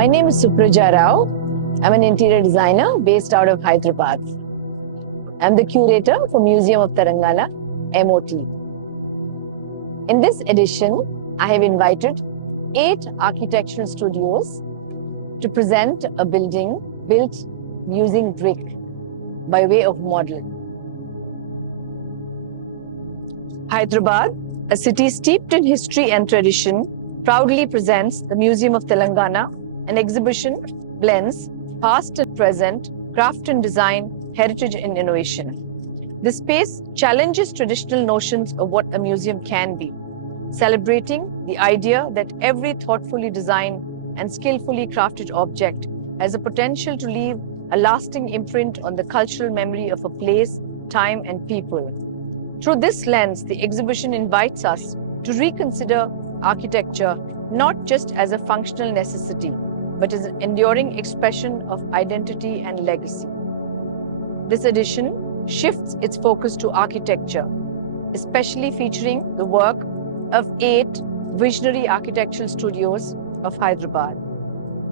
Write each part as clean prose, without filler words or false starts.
My name is Supraja Rao. I'm an interior designer based out of Hyderabad. I'm the curator for Museum of Telangana, MoT. In this edition, I have invited 8 architectural studios to present a building built using brick by way of model. Hyderabad, a city steeped in history and tradition, proudly presents the Museum of Telangana. An exhibition blends past and present, craft and design, heritage and innovation. This space challenges traditional notions of what a museum can be, celebrating the idea that every thoughtfully designed and skillfully crafted object has the potential to leave a lasting imprint on the cultural memory of a place, time, and people. Through this lens, the exhibition invites us to reconsider architecture not just as a functional necessity, but as an enduring expression of identity and legacy. This edition shifts its focus to architecture, especially featuring the work of 8 visionary architectural studios of Hyderabad.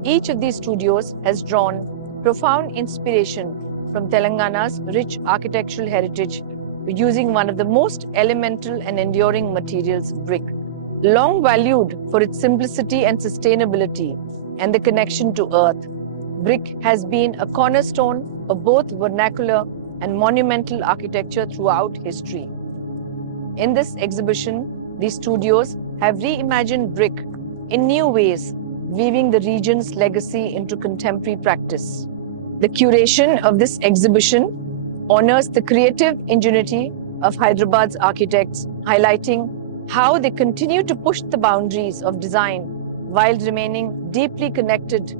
Each of these studios has drawn profound inspiration from Telangana's rich architectural heritage, using one of the most elemental and enduring materials, brick. Long valued for its simplicity and sustainability and the connection to earth, brick has been a cornerstone of both vernacular and monumental architecture throughout history. In this exhibition, these studios have reimagined brick in new ways, weaving the region's legacy into contemporary practice. The curation of this exhibition honors the creative ingenuity of Hyderabad's architects, highlighting how they continue to push the boundaries of design while remaining deeply connected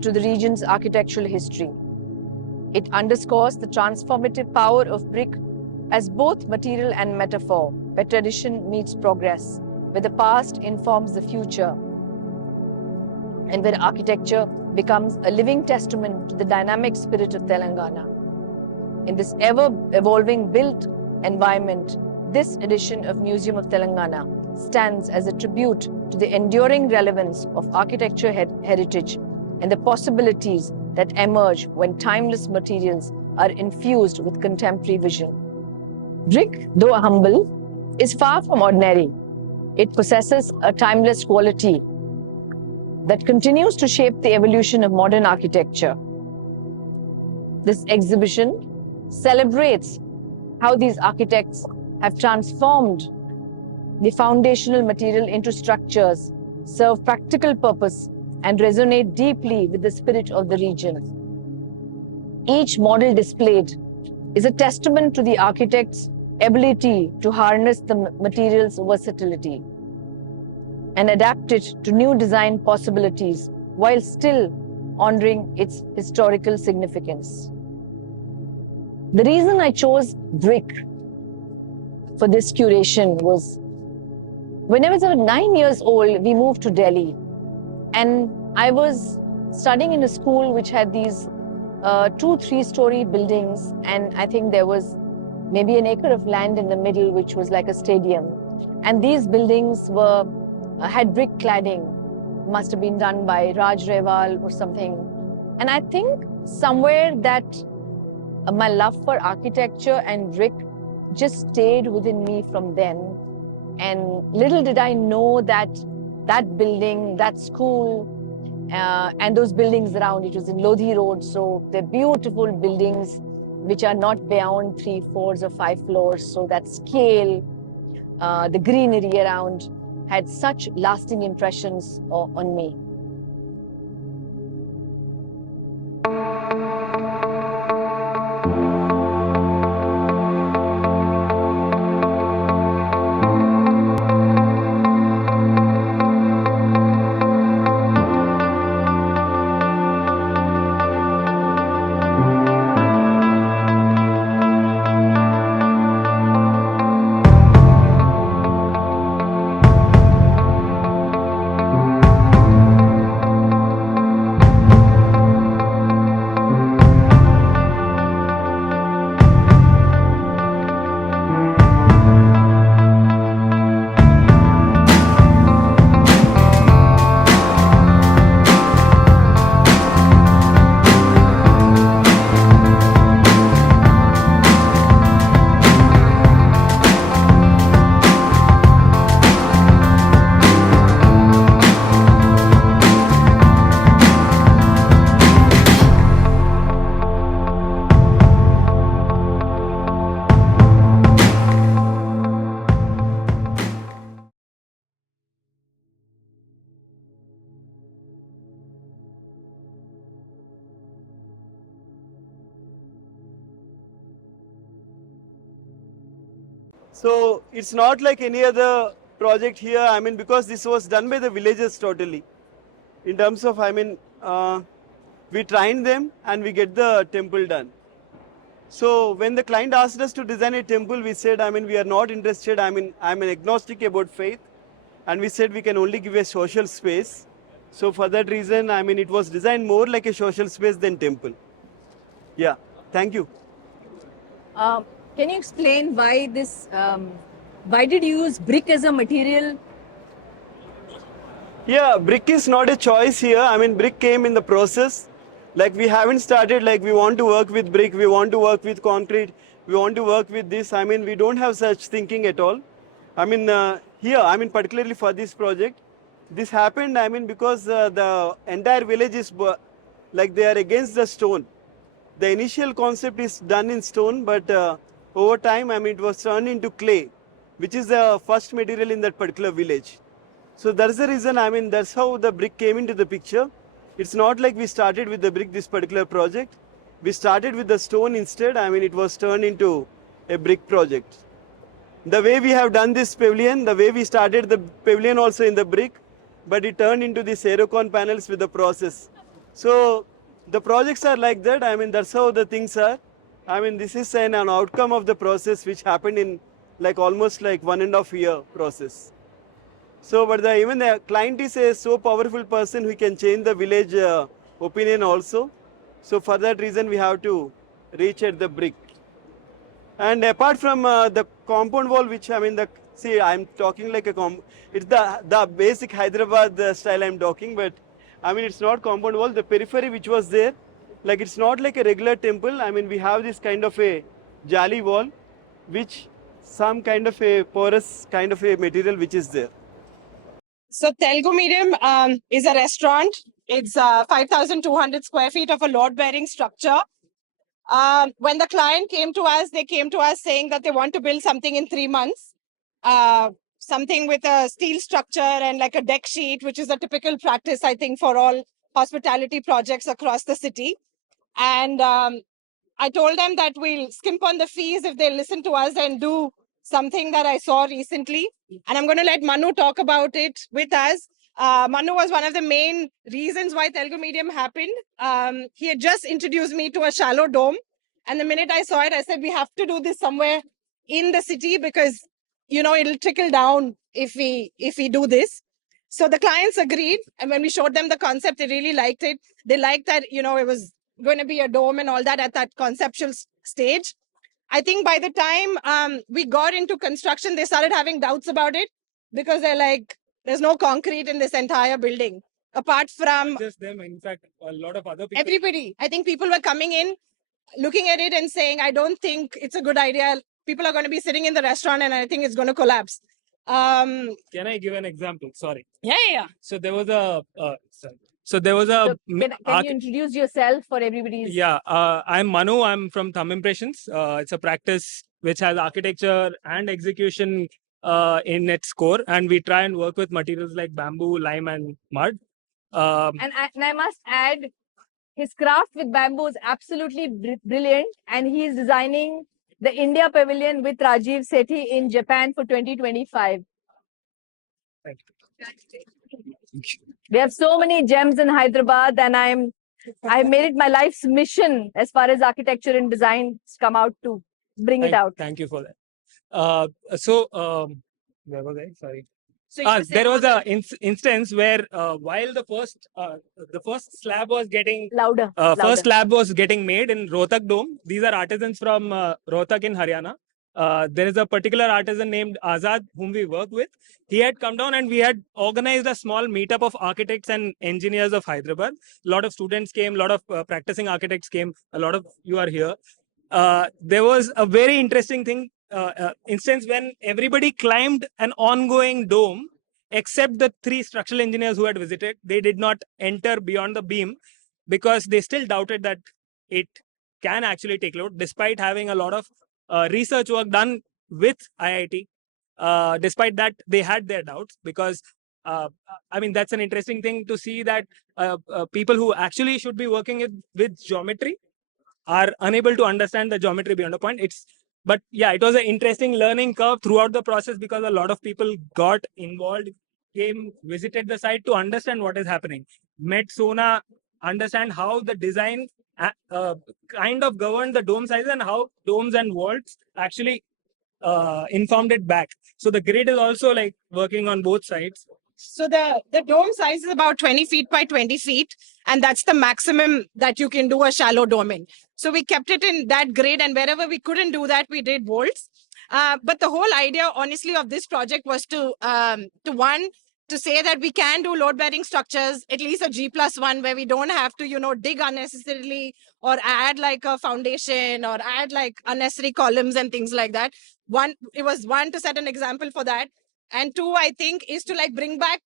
to the region's architectural history. It underscores the transformative power of brick as both material and metaphor, where tradition meets progress, where the past informs the future, and where architecture becomes a living testament to the dynamic spirit of Telangana. In this ever-evolving built environment, this edition of Museum of Telangana stands as a tribute to the enduring relevance of architecture heritage and the possibilities that emerge when timeless materials are infused with contemporary vision. Brick, though humble, is far from ordinary. It possesses a timeless quality that continues to shape the evolution of modern architecture. This exhibition celebrates how these architects have transformed the foundational material into structures, serve practical purpose, and resonate deeply with the spirit of the region. Each model displayed is a testament to the architect's ability to harness the material's versatility and adapt it to new design possibilities while still honoring its historical significance. The reason I chose brick for this curation was when I was about 9 years old, we moved to Delhi, and I was studying in a school which had these 2-3-story buildings, and I think there was maybe an acre of land in the middle which was like a stadium, and these buildings were had brick cladding, must have been done by Raj Rewal or something. And I think somewhere that my love for architecture and brick just stayed within me from then. And little did I know that that building, that school, and those buildings around, it was in Lodhi Road, so they're beautiful buildings which are not beyond 3 floors or 5 floors. So that scale, the greenery around had such lasting impressions on me. So it's not like any other project here. I mean, because this was done by the villagers totally. In terms of, we train them and we get the temple done. So when the client asked us to design a temple, we said, we are not interested. I'm an agnostic about faith, and we said we can only give a social space. So for that reason, it was designed more like a social space than temple. Yeah, thank you. Can you explain why this? Why did you use brick as a material? Yeah, brick is not a choice here. Brick came in the process. Like we haven't started like we want to work with brick, we want to work with concrete, we want to work with this. We don't have such thinking at all. Here, particularly for this project, this happened. Because the entire village is like they are against the stone. The initial concept is done in stone, but over time, it was turned into clay, which is the first material in that particular village. So that's the reason, that's how the brick came into the picture. It's not like we started with the brick, this particular project. We started with the stone instead. It was turned into a brick project. The way we have done this pavilion, the way we started the pavilion also in the brick, but it turned into these aerocon panels with the process. So the projects are like that. That's how the things are. This is an outcome of the process which happened in like almost like 1.5 year process. So, but even the client is a so powerful person who can change the village opinion also. So for that reason, we have to reach at the brick. And apart from the compound wall, which see, I'm talking like it's the basic Hyderabad style I'm talking, but it's not compound wall. The periphery which was there, like it's not like a regular temple. We have this kind of a jali wall, which some kind of a porous kind of a material which is there. So Telugu Medium is a restaurant. It's 5,200 square feet of a load-bearing structure. When the client came to us, they came to us saying that they want to build something in 3 months. Something with a steel structure and like a deck sheet, which is a typical practice, I think, for all hospitality projects across the city. And I told them that we'll skimp on the fees if they listen to us and do something that I saw recently. And I'm going to let Manu talk about it with us. Manu was one of the main reasons why Telugu Medium happened. He had just introduced me to a shallow dome. And the minute I saw it, I said, we have to do this somewhere in the city because, it'll trickle down if we do this. So the clients agreed. And when we showed them the concept, they really liked it. They liked that, it was going to be a dome and all that at that conceptual stage. I think by the time we got into construction, they started having doubts about it because they're like, there's no concrete in this entire building. Apart from Not just them, in fact, a lot of other people. Everybody. I think people were coming in, looking at it and saying, I don't think it's a good idea. People are going to be sitting in the restaurant and I think it's going to collapse. Can I give an example? Sorry. Yeah. So there was a. So there was a. Can you introduce yourself for everybody? Yeah, I'm Manu. I'm from Thumb Impressions. It's a practice which has architecture and execution in its core, and we try and work with materials like bamboo, lime, and mud. And I must add, his craft with bamboo is absolutely brilliant, and he is designing the India Pavilion with Rajiv Sethi in Japan for 2025. Thank you. We have so many gems in Hyderabad, and I've made it my life's mission as far as architecture and design come out to bring it out. Thank you for that. Where was I? Sorry. So there was a instance where while the first slab was getting louder. First slab was getting made in Rohtak Dome. These are artisans from Rohtak in Haryana. There is a particular artisan named Azad whom we work with. He had come down and we had organized a small meetup of architects and engineers of Hyderabad. A lot of students came, a lot of practicing architects came, a lot of you are here. There was a very interesting thing, instance when everybody climbed an ongoing dome except the 3 structural engineers who had visited. They did not enter beyond the beam because they still doubted that it can actually take load, despite having a lot of research work done with IIT. Despite that, they had their doubts because, that's an interesting thing to see that people who actually should be working with geometry are unable to understand the geometry beyond a point. It's But yeah, it was an interesting learning curve throughout the process because a lot of people got involved, came, visited the site to understand what is happening, met Sona, understand how the design kind of governed the dome size and how domes and vaults actually informed it back. So the grid is also like working on both sides. So the dome size is about 20 feet by 20 feet, and that's the maximum that you can do a shallow dome in. So we kept it in that grid, and wherever we couldn't do that, we did vaults. But the whole idea, honestly, of this project was to say that we can do load-bearing structures, at least a G+1, where we don't have to, dig unnecessarily or add like a foundation or add like unnecessary columns and things like that. It was one to set an example for that. And two, I think, is to like bring back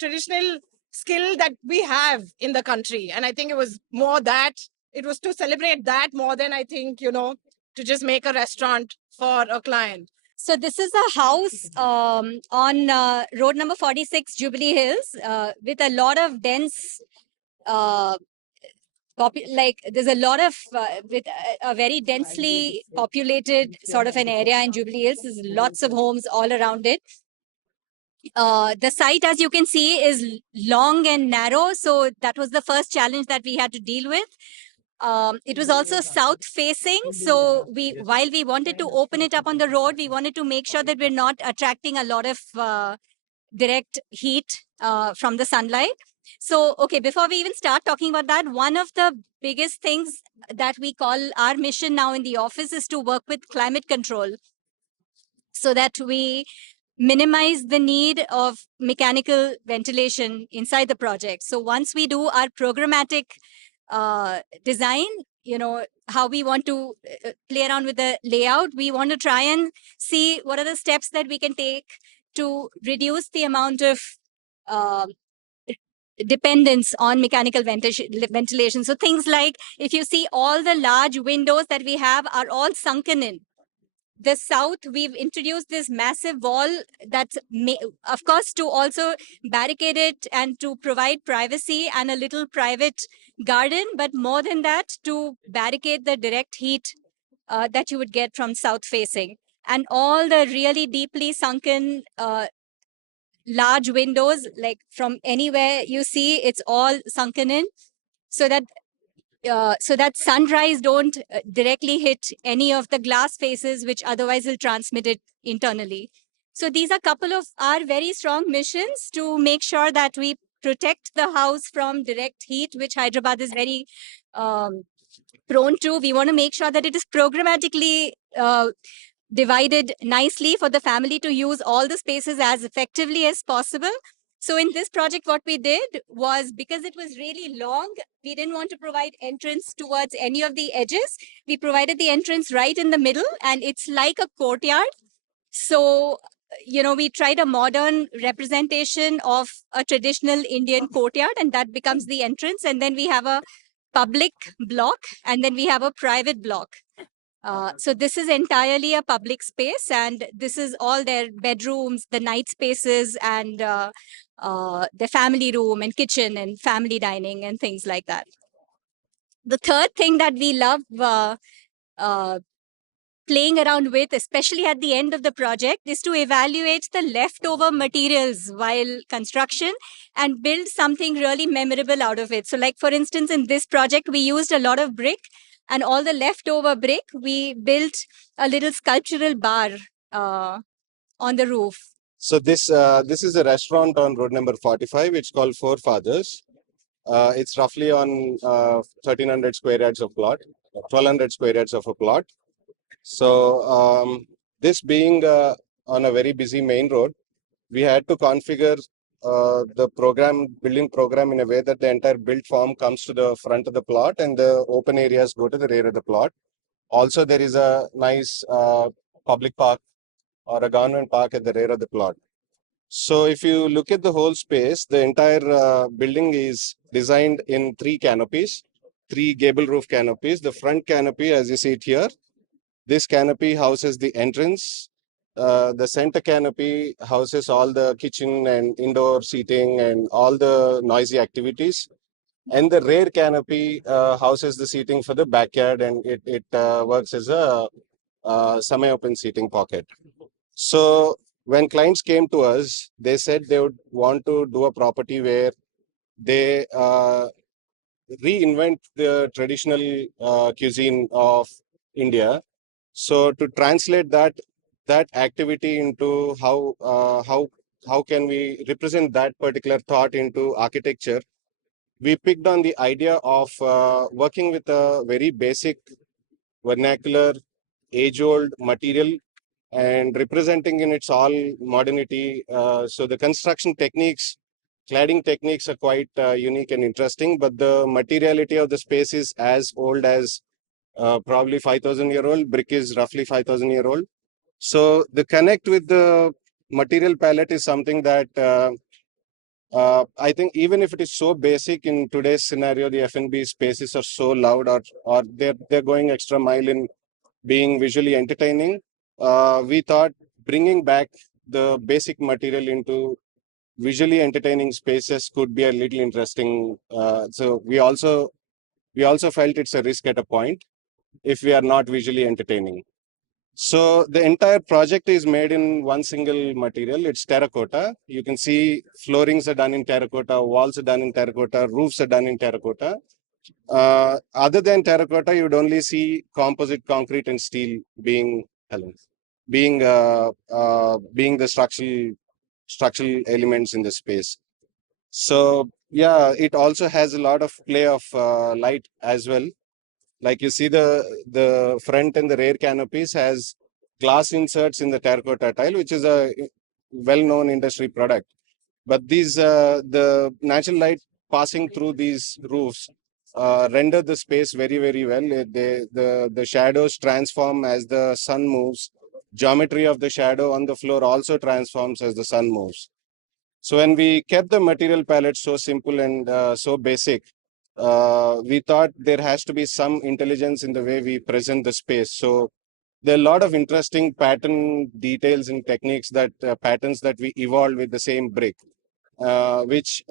traditional skill that we have in the country. And I think it was more that it was to celebrate that more than I think, to just make a restaurant for a client. So this is a house on road number 46, Jubilee Hills, with a lot of dense, there's a lot of, with a very densely populated sort of an area in Jubilee Hills. There's lots of homes all around it. The site, as you can see, is long and narrow. So that was the first challenge that we had to deal with. It was also south facing. So while we wanted to open it up on the road, we wanted to make sure that we're not attracting a lot of direct heat from the sunlight. So, okay, before we even start talking about that, one of the biggest things that we call our mission now in the office is to work with climate control so that we minimize the need of mechanical ventilation inside the project. So once we do our programmatic design, how we want to play around with the layout, we want to try and see what are the steps that we can take to reduce the amount of dependence on mechanical ventilation. So things like, if you see, all the large windows that we have are all sunken in. The south, we've introduced this massive wall that's, of course, to also barricade it and to provide privacy and a little private garden, but more than that, to barricade the direct heat that you would get from south facing. And all the really deeply sunken large windows, like from anywhere you see, it's all sunken in, so that sunrise don't directly hit any of the glass faces, which otherwise will transmit it internally. So these are a couple of our very strong missions to make sure that we protect the house from direct heat, which Hyderabad is very prone to. We want to make sure that it is programmatically divided nicely for the family to use all the spaces as effectively as possible. So in this project, what we did was, because it was really long, we didn't want to provide entrance towards any of the edges. We provided the entrance right in the middle, and it's like a courtyard. So, we tried a modern representation of a traditional Indian courtyard, and that becomes the entrance. And then we have a public block, and then we have a private block. So this is entirely a public space, and this is all their bedrooms, the night spaces, and their family room and kitchen and family dining and things like that. The third thing that we love playing around with, especially at the end of the project, is to evaluate the leftover materials while construction and build something really memorable out of it. So like, for instance, in this project, we used a lot of brick, and all the leftover brick, we built a little sculptural bar on the roof. So this is a restaurant on road number 45. It's called Four Fathers. It's roughly on 1,300 square yards of plot, 1,200 square yards of a plot. So this being on a very busy main road, we had to configure the building program in a way that the entire built form comes to the front of the plot and the open areas go to the rear of the plot. Also, there is a nice public park or a government park at the rear of the plot. So if you look at the whole space, the entire building is designed in 3 canopies, 3 gable roof canopies. The front canopy, as you see it here, this canopy houses the entrance. The center canopy houses all the kitchen and indoor seating and all the noisy activities. And the rear canopy houses the seating for the backyard, and it works as a semi-open seating pocket. So when clients came to us, they said they would want to do a property where they reinvent the traditional cuisine of India. So to translate that activity into how can we represent that particular thought into architecture, we picked on the idea of working with a very basic vernacular age-old material and representing in its all modernity. So the construction techniques, cladding techniques are quite unique and interesting, but the materiality of the space is as old as probably 5,000-year-old. Brick is roughly 5,000-year-old. So the connect with the material palette is something that I think even if it is so basic in today's scenario, the F&B spaces are so loud, or they're going extra mile in being visually entertaining. We thought bringing back the basic material into visually entertaining spaces could be a little interesting. So we also felt it's a risk at a point if we are not visually entertaining. So the entire project is made in one single material. It's terracotta. You can see floorings are done in terracotta, walls are done in terracotta, roofs are done in terracotta. Other than terracotta, you'd only see composite concrete and steel being being the structural elements in the space. So yeah, it also has a lot of play of light as well. Like you see the front and the rear canopies has glass inserts in the terracotta tile, which is a well-known industry product. But these the natural light passing through these roofs render the space very, very well. The shadows transform as the sun moves. Geometry of the shadow on the floor also transforms as the sun moves. So when we kept the material palette so simple and so basic, we thought there has to be some intelligence in the way we present the space. So there are a lot of interesting pattern details and techniques patterns that we evolved with the same brick, which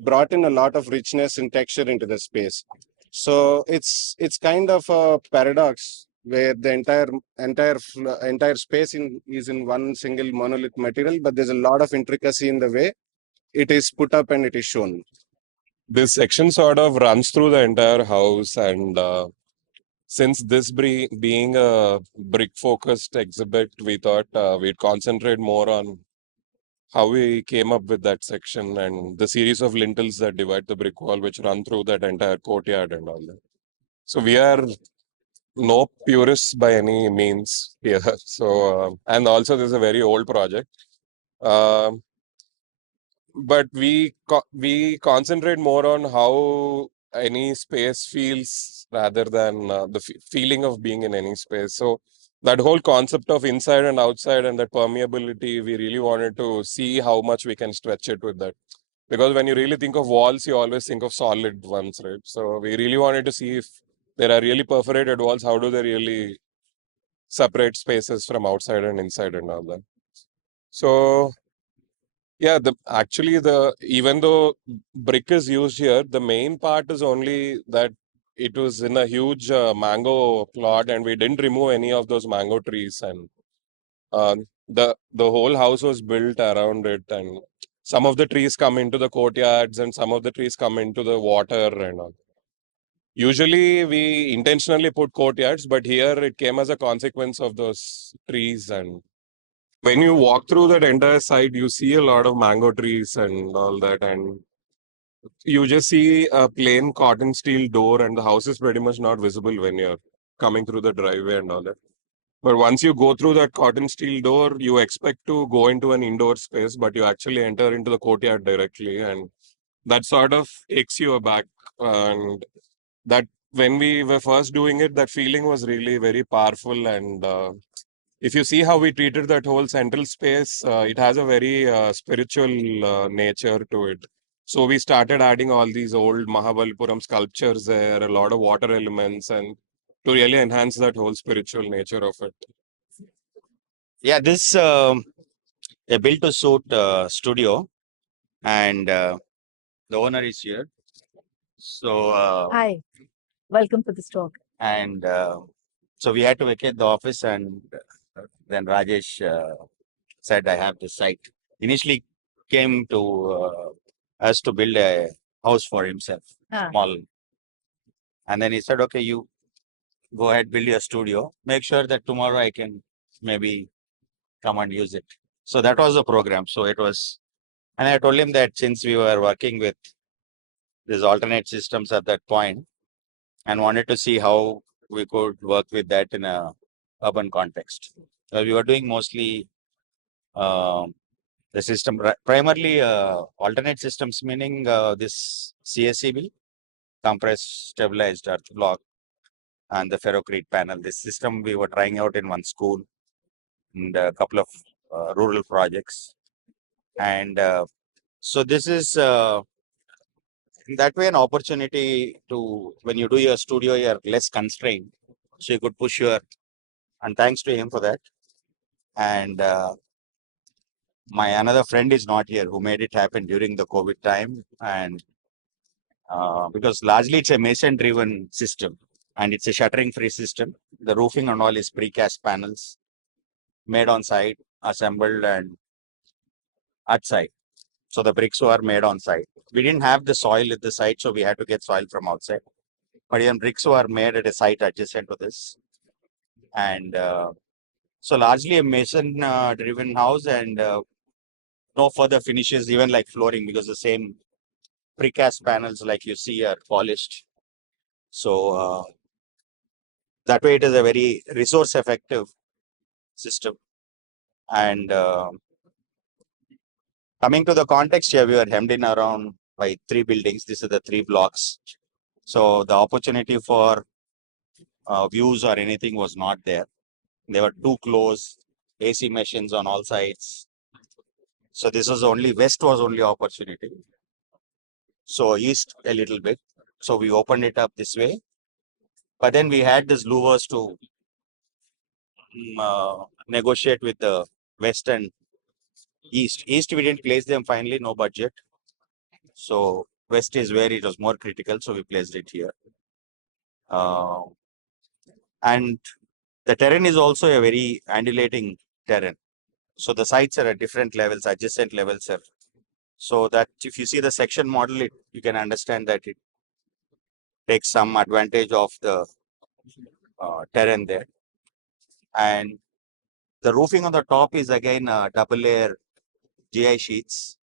brought in a lot of richness and texture into the space. So it's kind of a paradox where the entire space is in one single monolith material, but there's a lot of intricacy in the way it is put up and it is shown. This section sort of runs through the entire house, and since this being a brick focused exhibit, we thought we'd concentrate more on how we came up with that section and the series of lintels that divide the brick wall, which run through that entire courtyard and all that. So we are no purists by any means here. So and also this is a very old project. But we concentrate more on how any space feels rather than the feeling of being in any space. So that whole concept of inside and outside and that permeability, we really wanted to see how much we can stretch it with that. Because when you really think of walls, you always think of solid ones, right? So we really wanted to see if there are really perforated walls, how do they really separate spaces from outside and inside and all that. So yeah, even though brick is used here, the main part is only that it was in a huge mango plot, and we didn't remove any of those mango trees, and the whole house was built around it, and some of the trees come into the courtyards, and some of the trees come into the water and all. Usually, we intentionally put courtyards, but here it came as a consequence of those trees. And when you walk through that entire site, you see a lot of mango trees and all that, and you just see a plain cotton steel door, and the house is pretty much not visible when you're coming through the driveway and all that. But once you go through that cotton steel door, you expect to go into an indoor space, but you actually enter into the courtyard directly, and that sort of takes you aback. And that when we were first doing it, that feeling was really very powerful. And if you see how we treated that whole central space, it has a very spiritual nature to it. So we started adding all these old Mahabalipuram sculptures there, a lot of water elements, and to really enhance that whole spiritual nature of it. Yeah, this a built to suit studio, and the owner is here. So Hi, welcome to this talk. and So we had to vacate the office, and then Rajesh said, I have this site. Initially came to us to build a house for himself, small. And then he said, okay, you go ahead, build your studio. Make sure that tomorrow I can maybe come and use it. So that was the program. So it was, and I told him that since we were working with these alternate systems at that point and wanted to see how we could work with that in a urban context. We were doing mostly the system, primarily alternate systems, meaning this CSCB, compressed stabilized earth block, and the ferrocrete panel. This system we were trying out in one school and a couple of rural projects. And so this is in that way an opportunity to, when you do your studio, you're less constrained. So you could push your, and thanks to him for that. And my another friend is not here who made it happen during the COVID time. And because largely it's a mason driven system and it's a shuttering free system. The roofing and all is precast panels made on site, assembled and at site. So the bricks were made on site. We didn't have the soil at the site, so we had to get soil from outside. But even bricks were made at a site adjacent to this. And so largely a mason driven house, and no further finishes, even like flooring, because the same precast panels like you see are polished. So that way it is a very resource effective system. And coming to the context here, we were hemmed in around by 3 buildings. These are the 3 blocks. So the opportunity for views or anything was not there. They were too close, AC machines on all sides. So this was only, west was only opportunity. So east a little bit. So we opened it up this way. But then we had this louvers to negotiate with the west and east. East we didn't place them finally, no budget. So west is where it was more critical. So we placed it here. And the terrain is also a very undulating terrain. So the sites are at different levels, adjacent levels are. So that if you see the section model, you can understand that it takes some advantage of the terrain there. And the roofing on the top is again double layer GI sheets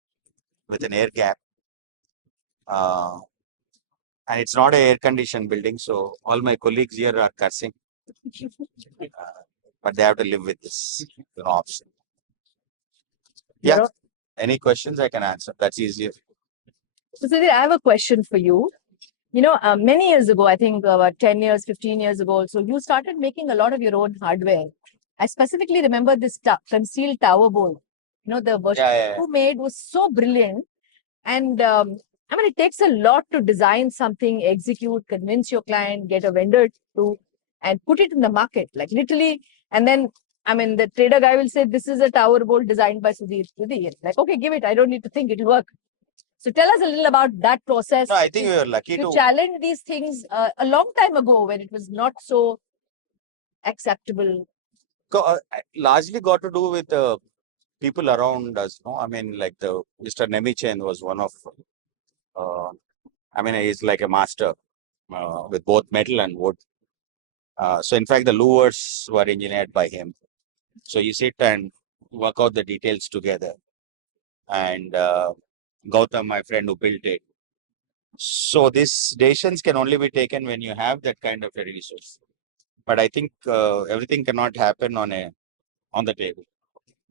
with an air gap. And it's not an air conditioned building. So all my colleagues here are cursing. But they have to live with this option. Yeah. Any questions I can answer? That's easier. So, Sudhir, I have a question for you. You know, many years ago, I think about 10 years, 15 years ago, so you started making a lot of your own hardware. I specifically remember this concealed tower bowl. You know, the version you made was so brilliant. And I mean, it takes a lot to design something, execute, convince your client, get a vendor to, and put it in the market, like literally. And then, I mean, the trader guy will say, this is a tower bowl designed by Sudhir. Like, okay, give it. I don't need to think, it'll work. So tell us a little about that process. No, I think we were lucky to challenge these things a long time ago when it was not so acceptable. Largely got to do with people around us. No, I mean, like the Mr. Nemichen was one of. I mean, he's like a master with both metal and wood. So in fact, the louvers were engineered by him. So you sit and work out the details together. And Gautam, my friend who built it. So these decisions can only be taken when you have that kind of a resource. But I think everything cannot happen on the table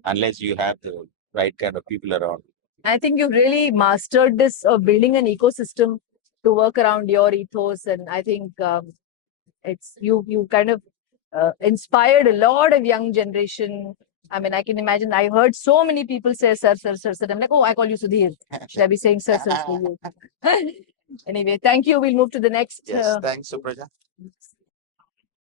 unless you have the right kind of people around. I think you've really mastered this of building an ecosystem to work around your ethos, and I think it's you kind of inspired a lot of young generation. I mean, I can imagine. I heard so many people say sir, sir, sir, sir. I'm like, oh, I call you Sudhir. Should I be saying sir, sir for you? Anyway, thank you. We'll move to the next. Yes, thanks, Supraja.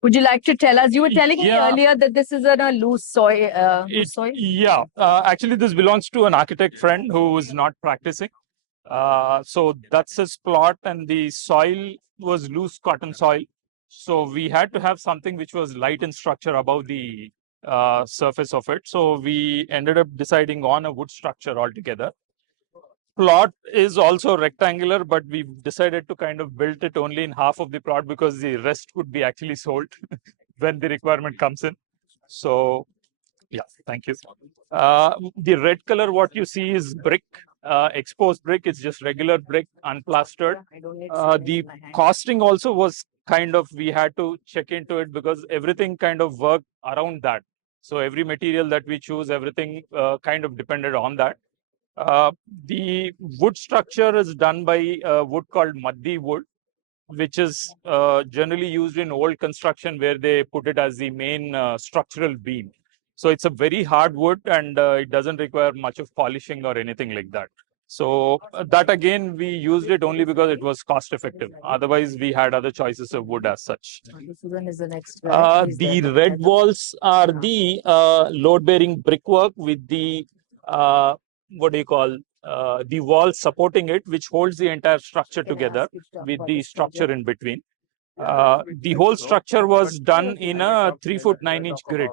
Would you like to tell us? You were telling me earlier that this is a loose soil. Yeah, actually, this belongs to an architect friend who is not practicing. So that's his plot, and the soil was loose cotton soil. So we had to have something which was light in structure above the surface of it. So we ended up deciding on a wood structure altogether. Plot is also rectangular, but we decided to kind of build it only in half of the plot because the rest could be actually sold when the requirement comes in. So yeah, thank you. The red color, what you see is brick, exposed brick. It's just regular brick, unplastered. The costing also was kind of, we had to check into it because everything kind of worked around that. So every material that we choose, everything kind of depended on that. The wood structure is done by wood called Maddi wood, which is generally used in old construction where they put it as the main structural beam. So it's a very hard wood and it doesn't require much of polishing or anything like that. So that again, we used it only because it was cost effective. Otherwise, we had other choices of wood as such. The red walls are the load-bearing brickwork with the what do you call the wall supporting it, which holds the entire structure together with the structure in between. The whole structure was done in a 3-foot 9-inch grid.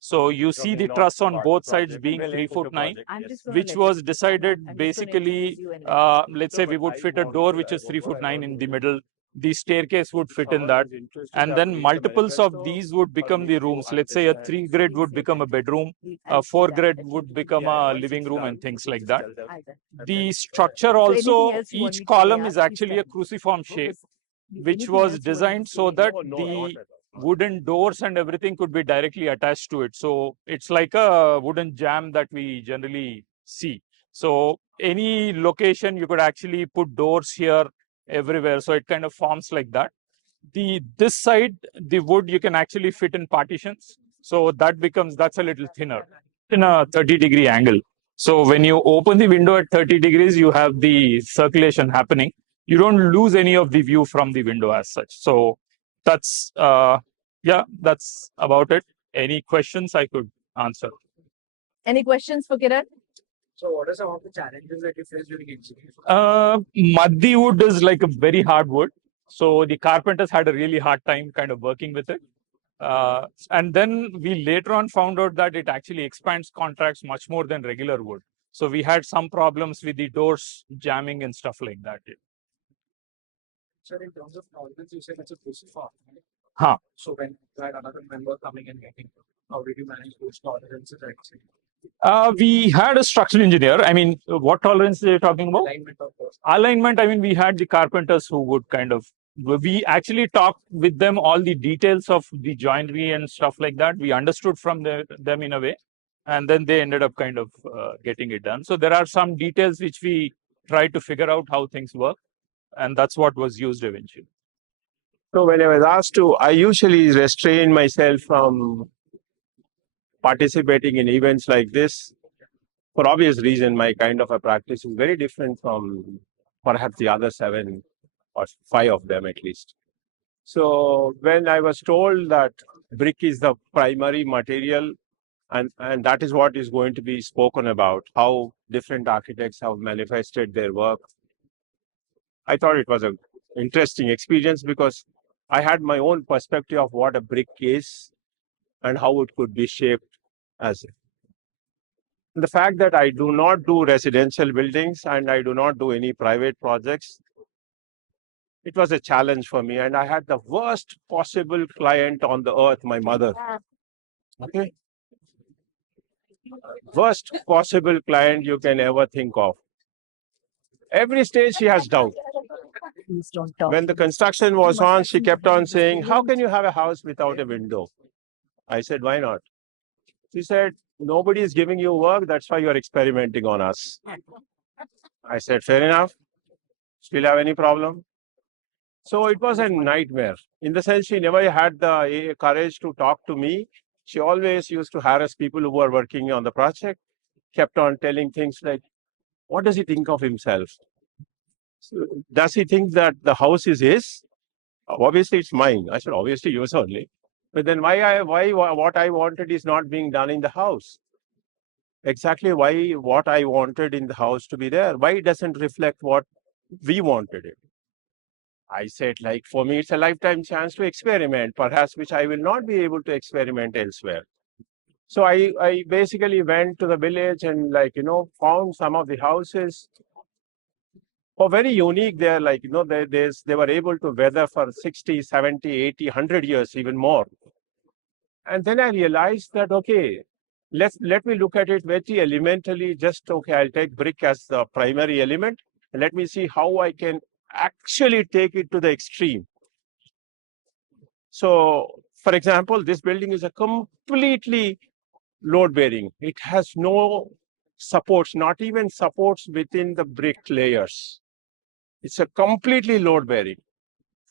So you see the truss on both sides being 3-foot 9, which was decided basically, let's say we would fit a door which is 3-foot 9 in the middle. The staircase would fit in that. And then multiples of these would become the rooms. Let's say a 3 grid would become a bedroom, a 4 grid would become a living room and things like that. The structure also, each column is actually a cruciform shape, which was designed so that the wooden doors and everything could be directly attached to it. So it's like a wooden jamb that we generally see. So any location you could actually put doors here everywhere. So it kind of forms like that. This side, the wood you can actually fit in partitions. So that's a little thinner in a 30-degree angle. So when you open the window at 30 degrees, you have the circulation happening. You don't lose any of the view from the window as such. So that's that's about it. Any questions I could answer? Any questions for Kiran? So what are some of the challenges that you face during execution? Maddi wood is like a very hard wood. So the carpenters had a really hard time kind of working with it. And then we later on found out that it actually expands contracts much more than regular wood. So we had some problems with the doors jamming and stuff like that. So in terms of tolerance, you said it's a cruciform. Huh. So when you had another member coming and getting, how did you manage those tolerances actually? We had a structural engineer. I mean, what tolerance are you talking about? Alignment of course. Alignment, I mean, we had the carpenters who would kind of, we actually talked with them all the details of the joinery and stuff like that. We understood from them in a way, and then they ended up kind of getting it done. So there are some details which we tried to figure out how things work, and that's what was used eventually. So when I was asked to, I usually restrain myself from participating in events like this. For obvious reason, my kind of a practice is very different from perhaps the other 7 or 5 of them at least. So when I was told that brick is the primary material and that is what is going to be spoken about, how different architects have manifested their work, I thought it was an interesting experience because I had my own perspective of what a brick is and how it could be shaped as it. The fact that I do not do residential buildings and I do not do any private projects, it was a challenge for me. And I had the worst possible client on the earth, my mother. Okay. Worst possible client you can ever think of. Every stage she has doubt. When the construction was on, she kept on saying, how can you have a house without a window? I said, why not? She said, nobody is giving you work. That's why you're experimenting on us. I said, fair enough. Still have any problem? So it was a nightmare. In the sense, she never had the courage to talk to me. She always used to harass people who were working on the project, kept on telling things like, what does he think of himself? So, does he think that the house is his? Obviously, it's mine. I said, obviously, yours only. But then why what I wanted is not being done in the house? Exactly why what I wanted in the house to be there? Why it doesn't reflect what we wanted it? I said, like, for me, it's a lifetime chance to experiment, perhaps which I will not be able to experiment elsewhere. So I basically went to the village and, like, found some of the houses. Oh, very unique. They're like, they were able to weather for 60, 70, 80, 100 years, even more. And then I realized that, okay, let me look at it very elementally. Just, okay, I'll take brick as the primary element. And let me see how I can actually take it to the extreme. So, for example, this building is a completely load bearing. It has no supports, not even supports within the brick layers. It's a completely load bearing.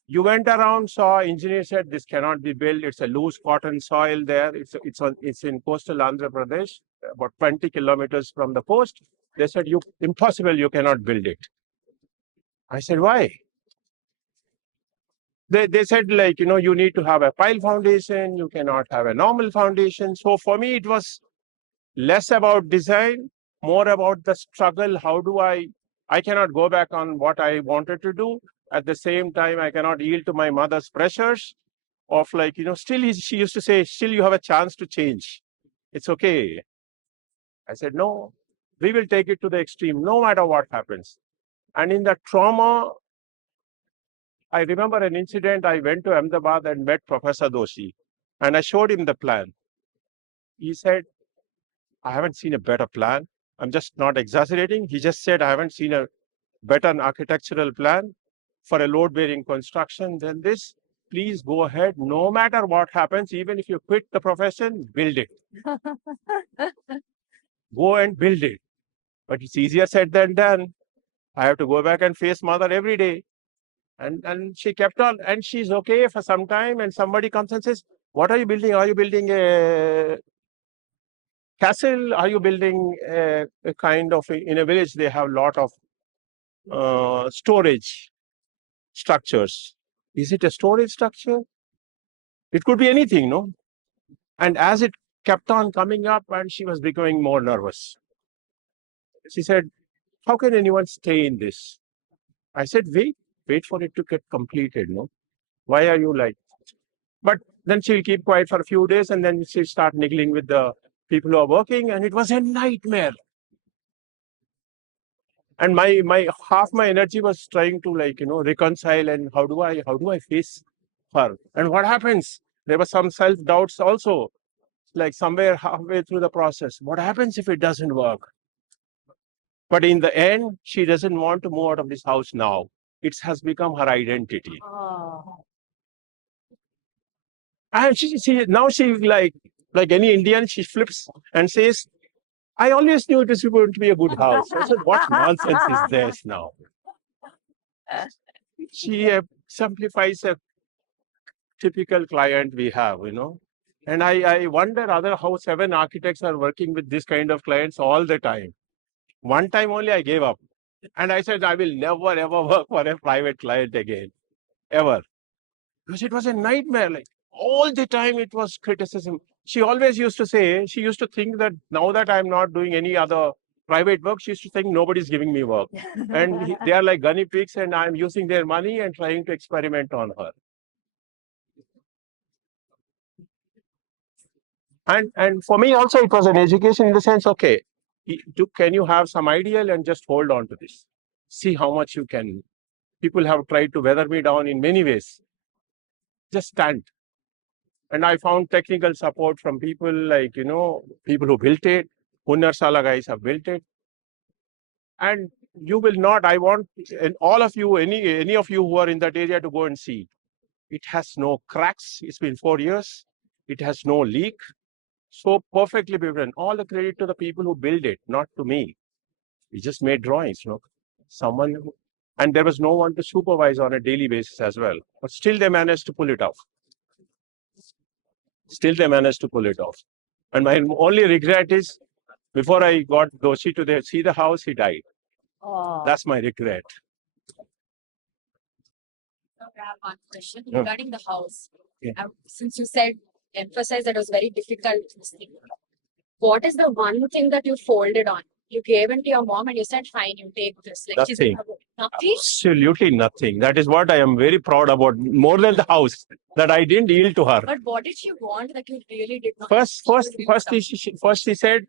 You went around, saw, engineer said this cannot be built. It's a loose cotton soil there. It's in coastal Andhra Pradesh, about 20 kilometers from the coast. They said, impossible, you cannot build it. I said, why? They said, like, you need to have a pile foundation. You cannot have a normal foundation. So for me, it was less about design, more about the struggle. How do I cannot go back on what I wanted to do. At the same time, I cannot yield to my mother's pressures of, like, still she used to say, still you have a chance to change. It's okay. I said, no, we will take it to the extreme, no matter what happens. And in that trauma, I remember an incident. I went to Ahmedabad and met Professor Doshi, and I showed him the plan. He said, I haven't seen a better plan. I'm just not exaggerating. He just said, I haven't seen a better architectural plan for a load-bearing construction than this. Please go ahead, no matter what happens, even if you quit the profession, build it. Go and build it. But it's easier said than done. I have to go back and face mother every day. And she kept on, and she's okay for some time, and somebody comes and says, what are you building? Are you building a castle? Are you building a kind of, in a village, they have a lot of storage structures. Is it a storage structure? It could be anything, no? And as it kept on coming up, and she was becoming more nervous. She said, how can anyone stay in this? I said, wait for it to get completed, no? Why are you like? But then she'll keep quiet for a few days, and then she'll start niggling with the people who are working, and it was a nightmare. And my half my energy was trying to, like, reconcile, and how do I face her? And what happens? There were some self-doubts also, like somewhere halfway through the process. What happens if it doesn't work? But in the end, she doesn't want to move out of this house now. It has become her identity. Oh. And she now she like any Indian, she flips and says, I always knew it was going to be a good house. I said, what nonsense is this now? She simplifies a typical client we have, And I wonder how 7 architects are working with this kind of clients all the time. One time only I gave up. And I said, I will never, ever work for a private client again, ever. Because it was a nightmare. Like, all the time it was criticism. She always used to say, she used to think that now that I'm not doing any other private work, she used to think nobody's giving me work. And they are like guinea pigs, and I'm using their money and trying to experiment on her. And for me also, it was an education in the sense, okay, can you have some ideal and just hold on to this? See how much you can. People have tried to weather me down in many ways. Just stand. And I found technical support from people like, people who built it. Hunnarsala guys have built it. And you will not, I want and all of you, any of you who are in that area, to go and see. It has no cracks. It's been 4 years. It has no leak. So perfectly built. All the credit to the people who built it, not to me. We just made drawings, and there was no one to supervise on a daily basis as well. But still they managed to pull it off. And my only regret is, before I got Doshi to see the house, he died. Oh. That's my regret. I have one question regarding the house. Yeah. Since you emphasized that it was very difficult, what is the one thing that you folded on? You gave it to your mom and you said, fine, you take this. Like, Nothing. Nothing. Absolutely nothing. That is what I am very proud about, more than the house, that I didn't yield to her. But what did she want that you really did not? First she said,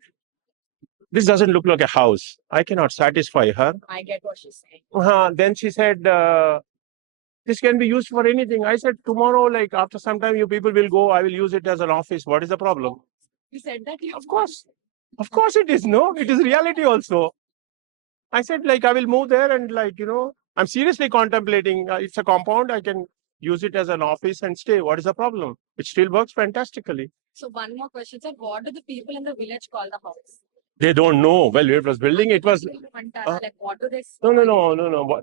this doesn't look like a house. I cannot satisfy her. I get what she's saying. Then she said, this can be used for anything. I said, tomorrow, like after some time, you people will go, I will use it as an office. What is the problem? You said that. Of course it is. No, it is reality also. I said, like, I will move there and I'm seriously contemplating. It's a compound. I can use it as an office and stay. What is the problem? It still works fantastically. So one more question, sir. What do the people in the village call the house? They don't know. Well, it was building. It was. Like, what do they say? No.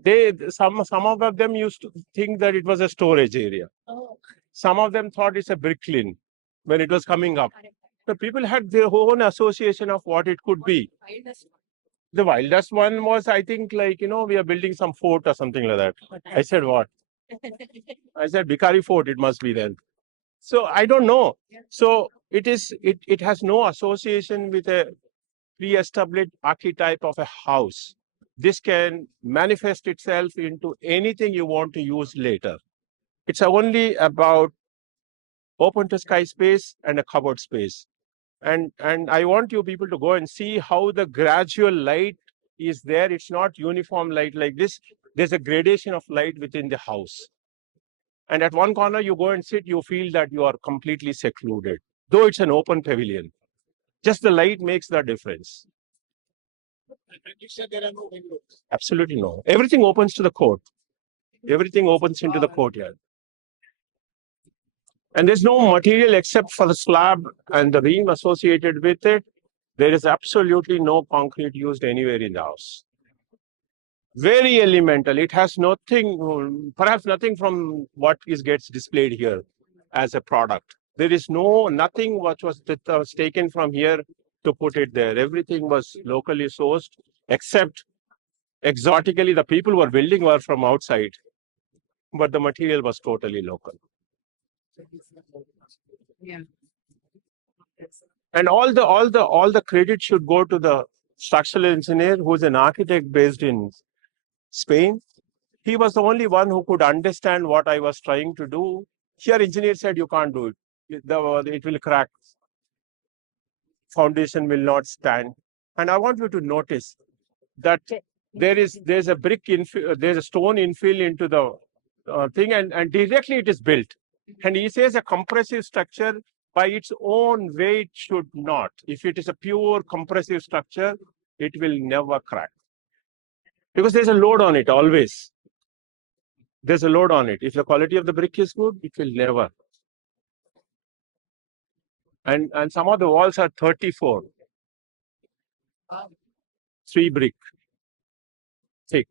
Some of them used to think that it was a storage area. Oh. Some of them thought it's a bricklin when it was coming up. The people had their own association of what it could be. The wildest one was, I think, we are building some fort or something like that. I said, what? I said, Bikari Fort, it must be then. So I don't know. So it has no association with a pre-established archetype of a house. This can manifest itself into anything you want to use later. It's only about open to sky space and a covered space. And I want you people to go and see how the gradual light is there. It's not uniform light like this. There's a gradation of light within the house. And at one corner, you go and sit, you feel that you are completely secluded, though it's an open pavilion. Just the light makes the difference. You said there are no windows. Absolutely no. Everything opens to the court. Everything opens into the courtyard. And there's no material except for the slab and the ream associated with it. There is absolutely no concrete used anywhere in the house. Very elemental. It has nothing, perhaps nothing from what gets displayed here as a product. There is nothing what was taken from here to put it there. Everything was locally sourced, except exotically the people who were building were from outside, but the material was totally local. Yeah. And all the credit should go to the structural engineer, who is an architect based in Spain. He was the only one who could understand what I was trying to do. Here, engineer said you can't do it. It will crack. Foundation will not stand. And I want you to notice that there's a there's a stone infill into the thing, and directly it is built. And he says a compressive structure by its own weight should not. If it is a pure compressive structure, it will never crack. Because there's a load on it always. There's a load on it. If the quality of the brick is good, it will never. And some of the walls are 34. 3 brick thick.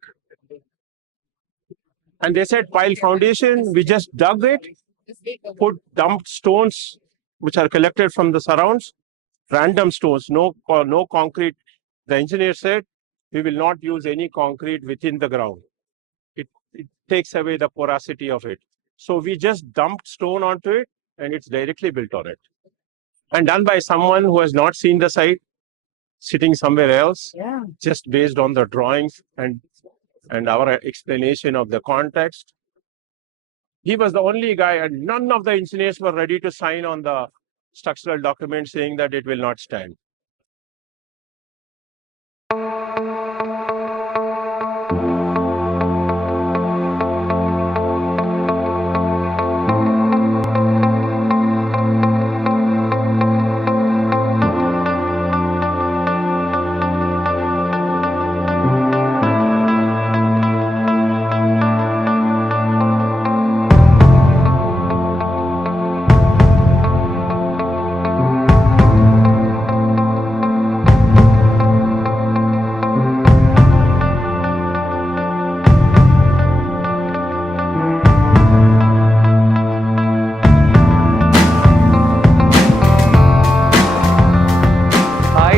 And they said pile foundation, we just dug it, dumped stones which are collected from the surrounds, random stones, no concrete. The engineer said, we will not use any concrete within the ground. It takes away the porosity of it. So we just dumped stone onto it and it's directly built on it. And done by someone who has not seen the site, sitting somewhere else, just based on the drawings and our explanation of the context. He was the only guy, and none of the engineers were ready to sign on the structural document saying that it will not stand.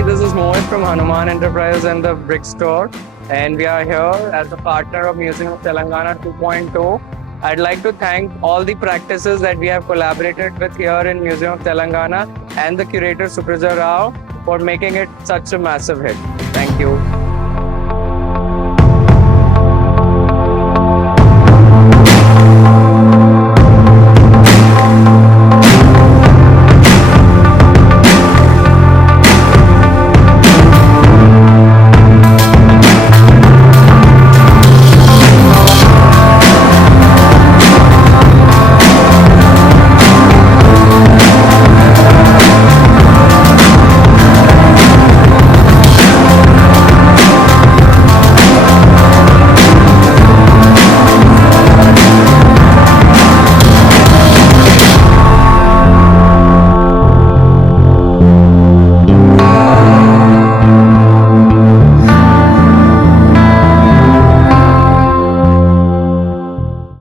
This is MoT from Hanuman Enterprise and the Brick Store, and we are here as a partner of Museum of Telangana 2.2. I'd like to thank all the practices that we have collaborated with here in Museum of Telangana and the curator Supraja Rao for making it such a massive hit. Thank you.